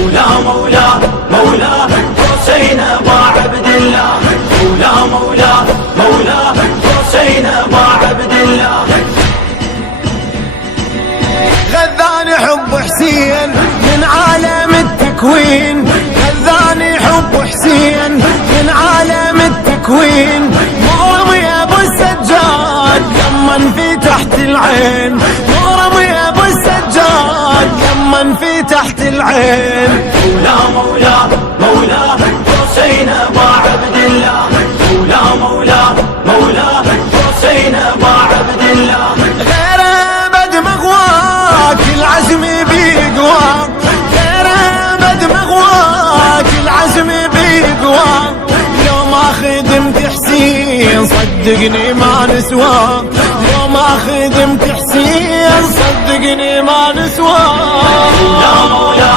مولا مولا مولا حسين ابا عبد الله، مولا مولا مولا حسين ابا عبد الله. غذاني حب حسين من عالم التكوين، غذاني حب حسين من عالم التكوين. مغرم يا ابو السجاد يمن في تحت العين، مغرم يا ابو السجاد يمن في تحت العين. مولا مولا مولا حسين ابا عبد الله، مولا مولا مولا حسين ابا عبد الله. غير ابد مغواك العزم بيقواك، غير ابد مغواك العزم بيقواك. لو ما خدمت حسين صدقني ما نسواك، لو ما خدمت حسين صدقني ما نسواك. مولا مولا